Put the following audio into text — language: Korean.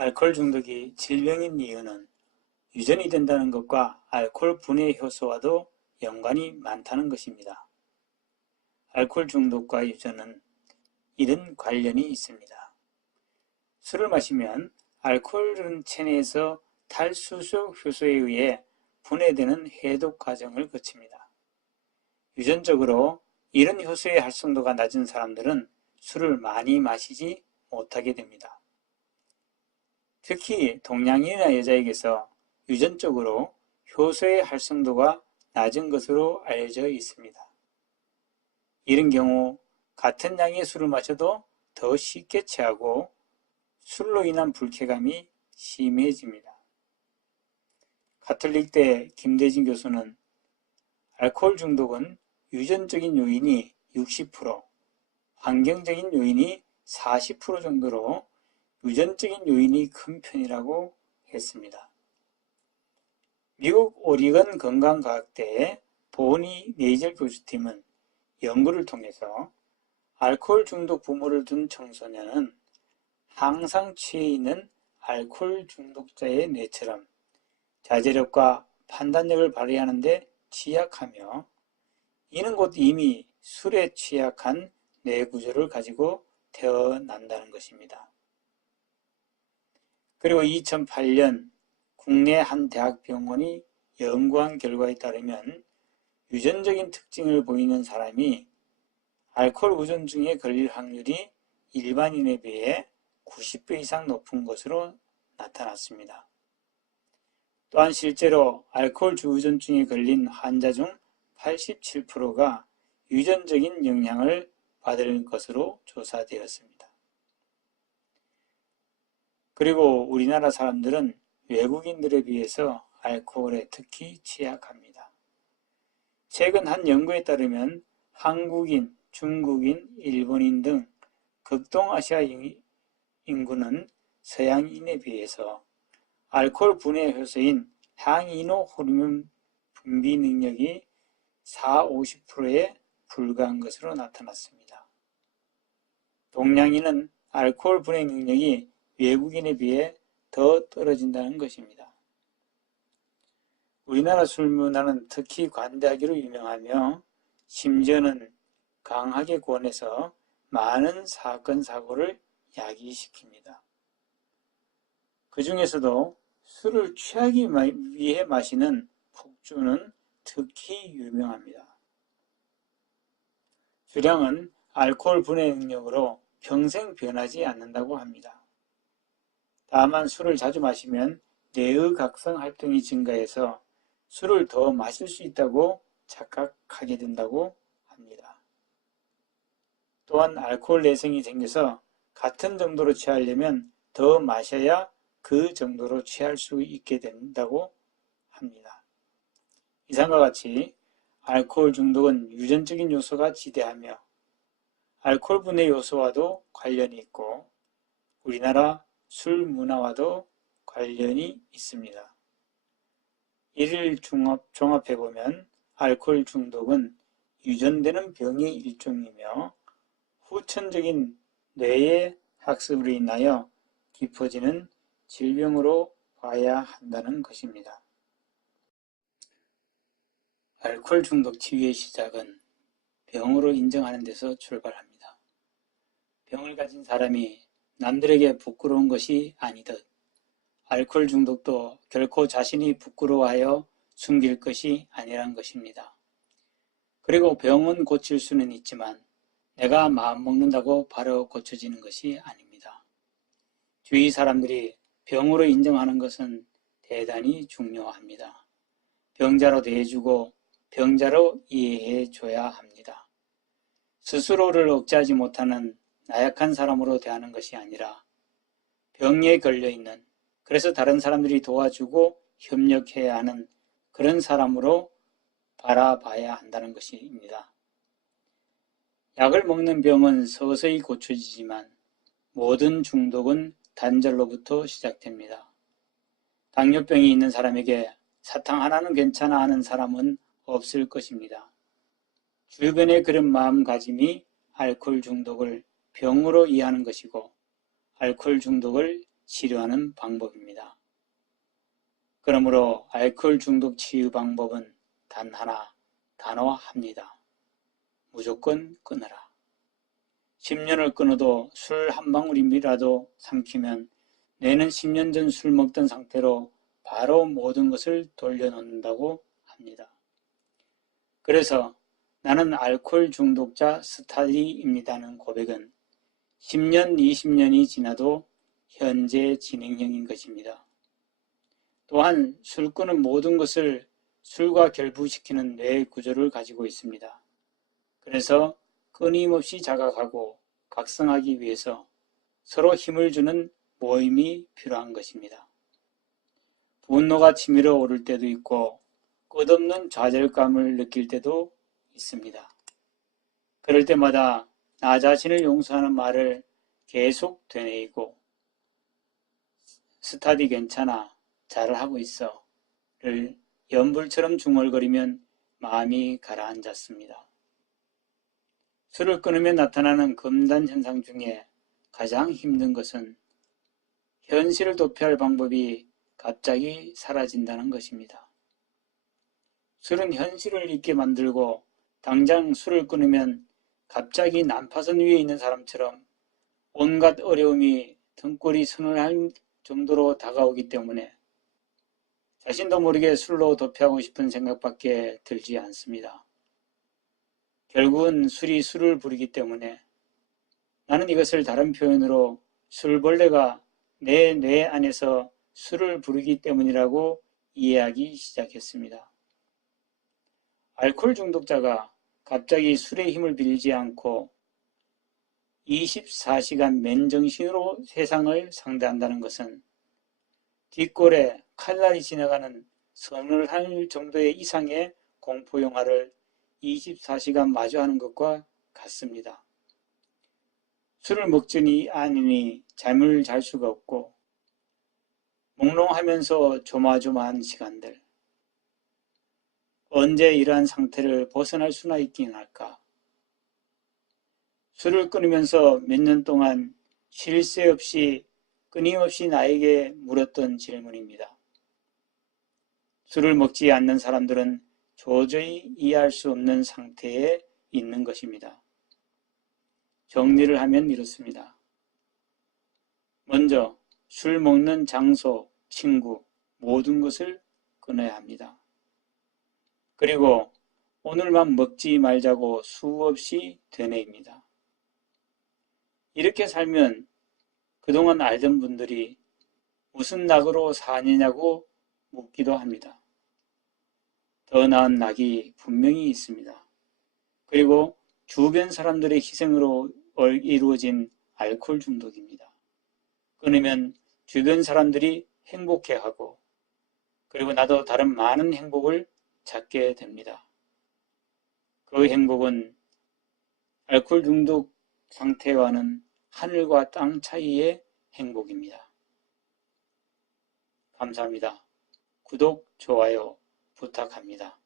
알코올 중독이 질병인 이유는 유전이 된다는 것과 알코올 분해 효소와도 연관이 많다는 것입니다. 알코올 중독과 유전은 이런 관련이 있습니다. 술을 마시면 알코올은 체내에서 탈수소 효소에 의해 분해되는 해독 과정을 거칩니다. 유전적으로 이런 효소의 활성도가 낮은 사람들은 술을 많이 마시지 못하게 됩니다. 특히 동양인이나 여자에게서 유전적으로 효소의 활성도가 낮은 것으로 알려져 있습니다. 이런 경우 같은 양의 술을 마셔도 더 쉽게 체하고 술로 인한 불쾌감이 심해집니다. 가톨릭대 김대진 교수는 알코올 중독은 유전적인 요인이 60%, 환경적인 요인이 40% 정도로 유전적인 요인이 큰 편이라고 했습니다. 미국 오리건 건강과학대의 보니 네이젤 교수팀은 연구를 통해서 알코올 중독 부모를 둔 청소년은 항상 취해 있는 알코올 중독자의 뇌처럼 자제력과 판단력을 발휘하는 데 취약하며 이는 곧 이미 술에 취약한 뇌 구조를 가지고 태어난다는 것입니다. 그리고 2008년 국내 한 대학병원이 연구한 결과에 따르면 유전적인 특징을 보이는 사람이 알코올 의존증에 걸릴 확률이 일반인에 비해 90배 이상 높은 것으로 나타났습니다. 또한 실제로 알코올 주의존증에 걸린 환자 중 87%가 유전적인 영향을 받을 것으로 조사되었습니다. 그리고 우리나라 사람들은 외국인들에 비해서 알코올에 특히 취약합니다. 최근 한 연구에 따르면 한국인, 중국인, 일본인 등 극동아시아 인구는 서양인에 비해서 알코올 분해 효소인 항이노 호르몬 분비 능력이 40~50%에 불과한 것으로 나타났습니다. 동양인은 알코올 분해 능력이 외국인에 비해 더 떨어진다는 것입니다. 우리나라 술 문화는 특히 관대하기로 유명하며 심지어는 강하게 권해서 많은 사건, 사고를 야기시킵니다. 그 중에서도 술을 취하기 위해 마시는 폭주는 특히 유명합니다. 주량은 알코올 분해 능력으로 평생 변하지 않는다고 합니다. 다만 술을 자주 마시면 뇌의 각성 활동이 증가해서 술을 더 마실 수 있다고 착각하게 된다고 합니다. 또한 알코올 내성이 생겨서 같은 정도로 취하려면 더 마셔야 그 정도로 취할 수 있게 된다고 합니다. 이상과 같이 알코올 중독은 유전적인 요소가 지대하며 알코올 분해 요소와도 관련이 있고 우리나라 술 문화와도 관련이 있습니다. 이를 종합해보면 알코올 중독은 유전되는 병의 일종이며 후천적인 뇌의 학습으로 인하여 깊어지는 질병으로 봐야 한다는 것입니다. 알코올 중독 치유의 시작은 병으로 인정하는 데서 출발합니다. 병을 가진 사람이 남들에게 부끄러운 것이 아니듯 알코올 중독도 결코 자신이 부끄러워하여 숨길 것이 아니란 것입니다. 그리고 병은 고칠 수는 있지만 내가 마음먹는다고 바로 고쳐지는 것이 아닙니다. 주위 사람들이 병으로 인정하는 것은 대단히 중요합니다. 병자로 대해주고 병자로 이해해줘야 합니다. 스스로를 억제하지 못하는 나약한 사람으로 대하는 것이 아니라 병에 걸려있는 그래서 다른 사람들이 도와주고 협력해야 하는 그런 사람으로 바라봐야 한다는 것입니다. 약을 먹는 병은 서서히 고쳐지지만 모든 중독은 단절로부터 시작됩니다. 당뇨병이 있는 사람에게 사탕 하나는 괜찮아 하는 사람은 없을 것입니다. 주변의 그런 마음가짐이 알코올 중독을 병으로 이해하는 것이고 알코올 중독을 치료하는 방법입니다. 그러므로 알코올 중독 치유 방법은 단 하나, 단호합니다. 무조건 끊어라. 10년을 끊어도 술 한 방울이라도 삼키면 뇌는 10년 전 술 먹던 상태로 바로 모든 것을 돌려놓는다고 합니다. 그래서 나는 알코올 중독자 스타디입니다는 고백은 10년, 20년이 지나도 현재 진행형인 것입니다. 또한 술 끊은 모든 것을 술과 결부시키는 뇌 구조를 가지고 있습니다. 그래서 끊임없이 자각하고 각성하기 위해서 서로 힘을 주는 모임이 필요한 것입니다. 분노가 치밀어 오를 때도 있고 끝없는 좌절감을 느낄 때도 있습니다. 그럴 때마다 나 자신을 용서하는 말을 계속 되뇌이고 스타디 괜찮아, 잘하고 있어 를 연불처럼 중얼거리면 마음이 가라앉았습니다. 술을 끊으면 나타나는 금단 현상 중에 가장 힘든 것은 현실을 도피할 방법이 갑자기 사라진다는 것입니다. 술은 현실을 잊게 만들고 당장 술을 끊으면 갑자기 난파선 위에 있는 사람처럼 온갖 어려움이 등골이 서늘할 정도로 다가오기 때문에 자신도 모르게 술로 도피하고 싶은 생각밖에 들지 않습니다. 결국은 술이 술을 부리기 때문에 나는 이것을 다른 표현으로 술벌레가 내 뇌 안에서 술을 부르기 때문이라고 이해하기 시작했습니다. 알코올 중독자가 갑자기 술의 힘을 빌리지 않고 24시간 맨정신으로 세상을 상대한다는 것은 뒷골에 칼날이 지나가는 서늘할 정도의 이상의 공포영화를 24시간 마주하는 것과 같습니다. 술을 먹지니 아니니 잠을 잘 수가 없고 몽롱하면서 조마조마한 시간들. 언제 이러한 상태를 벗어날 수나 있긴 할까? 술을 끊으면서 몇 년 동안 쉴 새 없이 끊임없이 나에게 물었던 질문입니다. 술을 먹지 않는 사람들은 도저히 이해할 수 없는 상태에 있는 것입니다. 정리를 하면 이렇습니다. 먼저 술 먹는 장소, 친구, 모든 것을 끊어야 합니다. 그리고 오늘만 먹지 말자고 수없이 되뇌입니다. 이렇게 살면 그동안 알던 분들이 무슨 낙으로 사느냐고 묻기도 합니다. 더 나은 낙이 분명히 있습니다. 그리고 주변 사람들의 희생으로 이루어진 알코올 중독입니다. 끊으면 주변 사람들이 행복해하고 그리고 나도 다른 많은 행복을 찾게 됩니다. 그 행복은 알코올 중독 상태와는 하늘과 땅 차이의 행복입니다. 감사합니다. 구독, 좋아요 부탁합니다.